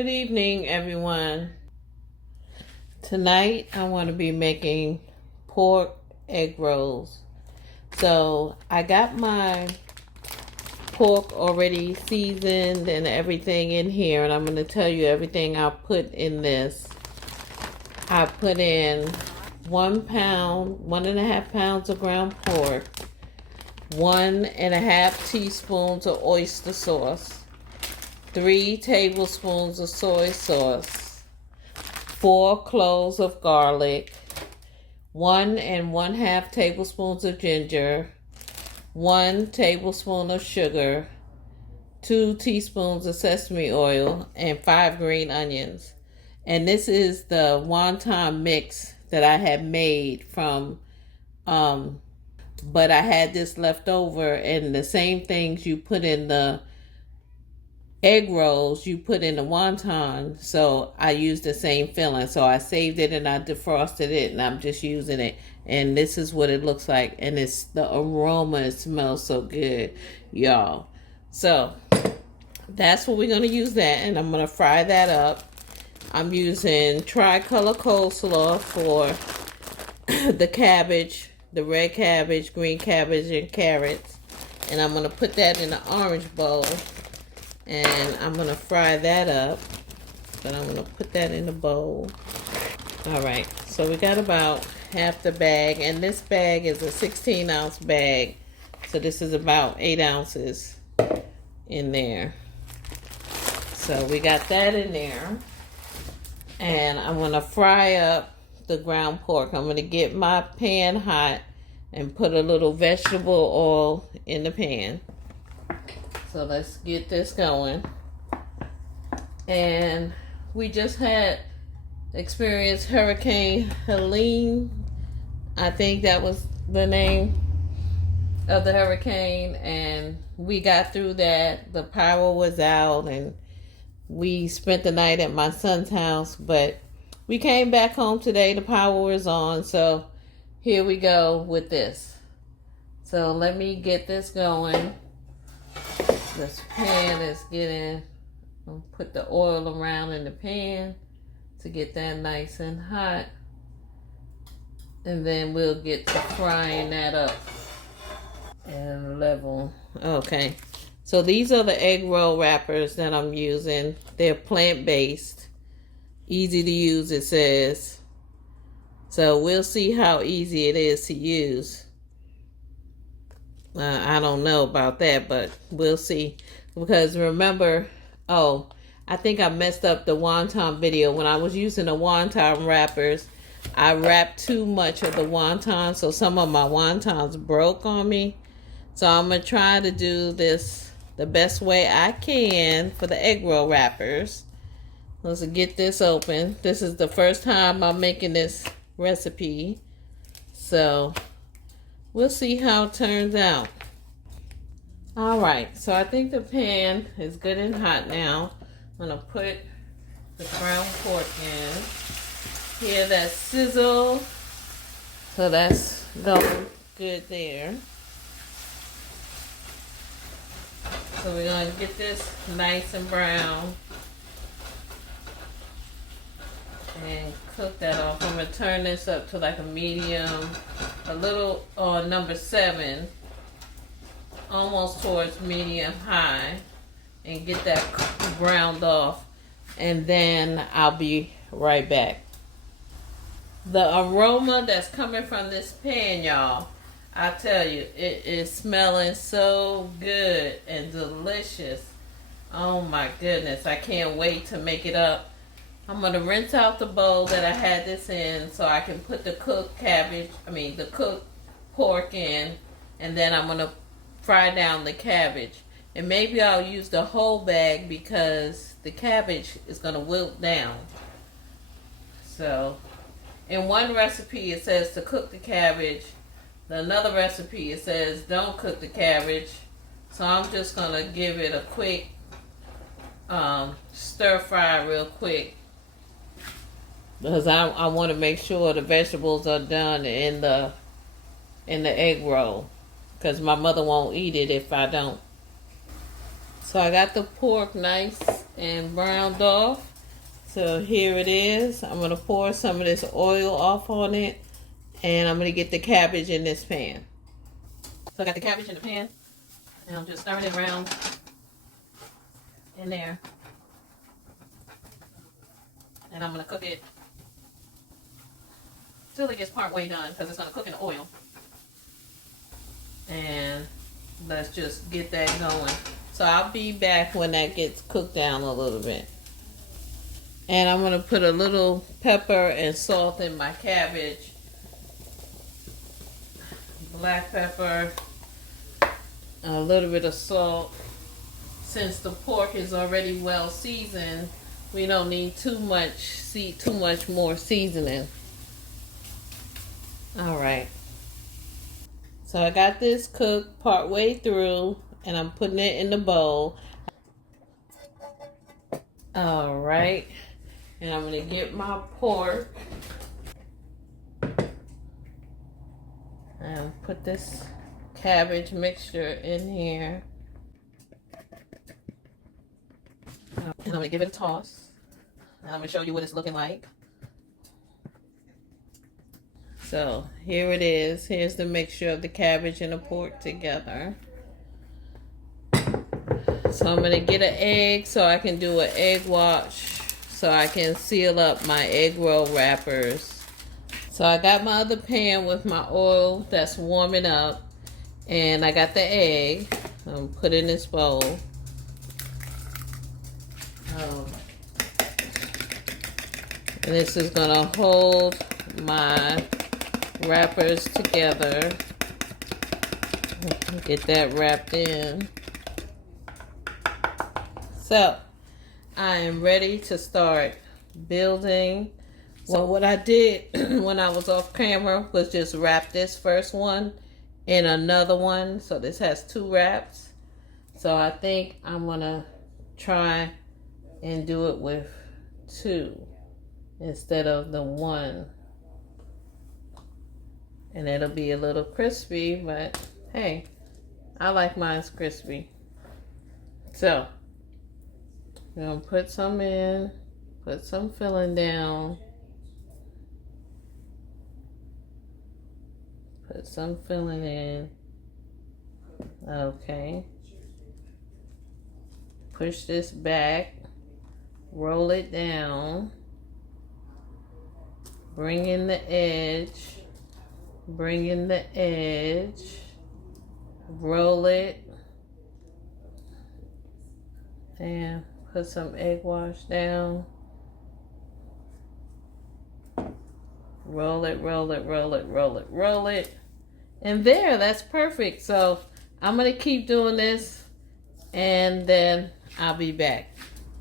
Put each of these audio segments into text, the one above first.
Good evening, everyone. Tonight, I want to be making pork egg rolls. So, I got my pork already seasoned and everything in here, and I'm going to tell you everything I put in this. I put in 1 pound, 1.5 pounds of ground pork, 1.5 teaspoons of oyster sauce, 3 tablespoons of soy sauce, 4 cloves of garlic, 1 1/2 tablespoons of ginger, 1 tablespoon of sugar, 2 teaspoons of sesame oil, and 5 green onions. And this is the wonton mix that I had made from, but I had this left over, and the same things you put in the egg rolls, you put in the wonton, so I used the same filling. So I saved it and I defrosted it, and I'm just using it. And this is what it looks like, and it's the aroma. It smells so good, y'all. So that's what we're gonna use that, and I'm gonna fry that up. I'm using tricolor coleslaw for the cabbage, the red cabbage, green cabbage, and carrots, and I'm gonna put that in an orange bowl. And I'm going to fry that up. But I'm going to put that in the bowl. Alright, so we got about half the bag. And this bag is a 16-ounce bag. So this is about 8 ounces in there. So we got that in there. And I'm going to fry up the ground pork. I'm going to get my pan hot and put a little vegetable oil in the pan. So let's get this going. And we just had experienced Hurricane Helene. I think that was the name of the hurricane. And we got through that. The power was out and we spent the night at my son's house. But we came back home today. The power was on. So here we go with this. So let me get this going. This pan is getting, I'll put the oil around in the pan to get that nice and hot. And then we'll get to frying that up and level. Okay. So these are the egg roll wrappers that I'm using. They're plant-based. Easy to use, it says. So we'll see how easy it is to use. I don't know about that, but we'll see. Because remember, I think I messed up the wonton video. When I was using the wonton wrappers, I wrapped too much of the wonton, so some of my wontons broke on me. So I'm going to try to do this the best way I can for the egg roll wrappers. Let's get this open. This is the first time I'm making this recipe. So we'll see how it turns out. Alright, so I think the pan is good and hot now. I'm going to put the ground pork in. Hear that sizzle? So that's going good there. So we're going to get this nice and brown. And cook that off. I'm going to turn this up to like a medium, a little, number 7, almost towards medium high, and get that browned off. And then I'll be right back. The aroma that's coming from this pan, y'all, I tell you, it is smelling so good and delicious. Oh my goodness, I can't wait to make it up. I'm going to rinse out the bowl that I had this in so I can put the cooked the cooked pork in, and then I'm going to fry down the cabbage. And maybe I'll use the whole bag because the cabbage is going to wilt down. So, in one recipe it says to cook the cabbage. Another recipe it says don't cook the cabbage. So I'm just going to give it a quick stir fry real quick. Because I want to make sure the vegetables are done in the egg roll. Because my mother won't eat it if I don't. So I got the pork nice and browned off. So here it is. I'm going to pour some of this oil off on it. And I'm going to get the cabbage in this pan. So I got the cabbage in the pan. And I'm just stirring it around in there. And I'm going to cook it till it gets part way done, because it's going to cook in the oil. And let's just get that going. So I'll be back when that gets cooked down a little bit. And I'm going to put a little pepper and salt in my cabbage. Black pepper, a little bit of salt. Since the pork is already well seasoned, we don't need too much more seasoning. All right. So I got this cooked part way through, and I'm putting it in the bowl. All right. And I'm going to get my pork and put this cabbage mixture in here. And I'm going to give it a toss. And I'm going to show you what it's looking like. So here it is. Here's the mixture of the cabbage and the pork together. So I'm going to get an egg so I can do an egg wash, so I can seal up my egg roll wrappers. So I got my other pan with my oil that's warming up, and I got the egg. I'm put in this bowl. And this is gonna hold my wrappers together. Get that wrapped in. So I am ready to start building. So what I did when I was off camera was just wrap this first one in another one. So this has 2 wraps. So I think I'm gonna try and do it with 2 instead of the 1. And it'll be a little crispy, but hey, I like mine's crispy. So I'm gonna put some in, put some filling down, put some filling in. Okay. Push this back, roll it down, bring in the edge, bring in the edge, roll it, and put some egg wash down. Roll it, roll it, roll it, roll it, roll it. And there, that's perfect. So I'm going to keep doing this, and then I'll be back.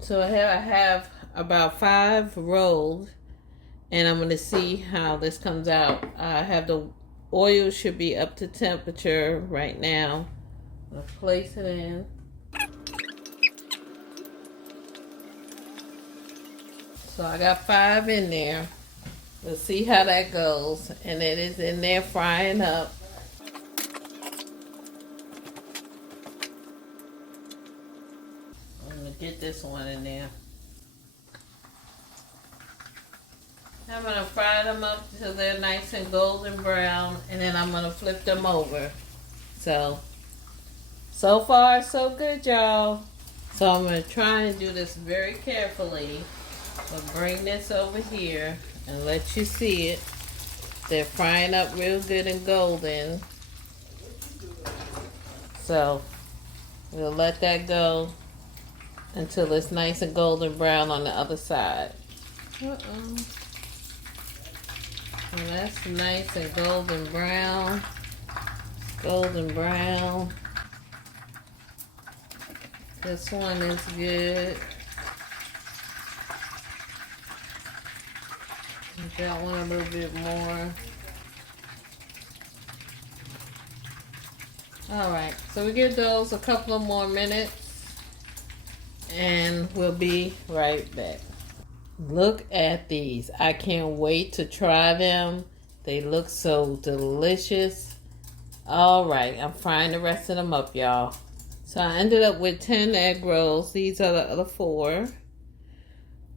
So here I have about 5 rolled, and I'm going to see how this comes out. I have the oil should be up to temperature right now. I'm going to place it in. So I got 5 in there. We'll see how that goes. And it is in there frying up. I'm going to get this one in there. I'm going to fry them up till they're nice and golden brown. And then I'm going to flip them over. So far so good, y'all. So I'm going to try and do this very carefully. So bring this over here and let you see it. They're frying up real good and golden. So we'll let that go until it's nice and golden brown on the other side. And that's nice and golden brown. Golden brown. This one is good. That one a little bit more. Alright, so we give those a couple of more minutes and we'll be right back. Look at these. I can't wait to try them. They look so delicious. Alright, I'm frying the rest of them up, y'all. So I ended up with 10 egg rolls. These are the other 4.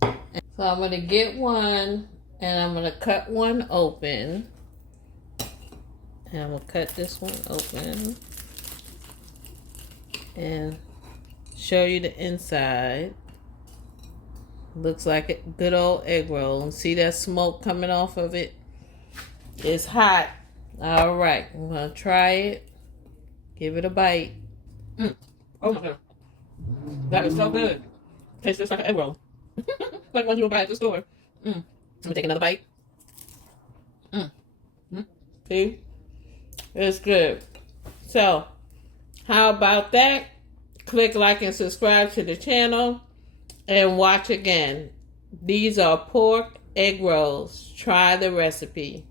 So I'm going to get one and I'm going to cut one open. And I'm going to cut this one open and show you the inside. Looks like a good old egg roll. See that smoke coming off of it? It's hot. All right, I'm going to try it. Give it a bite. Oh my God. That is so good. Tastes just like an egg roll. Like one you would buy at the store. Let me take another bite. See? It's good. So, how about that? Click like and subscribe to the channel and watch again. These are pork egg rolls. Try the recipe.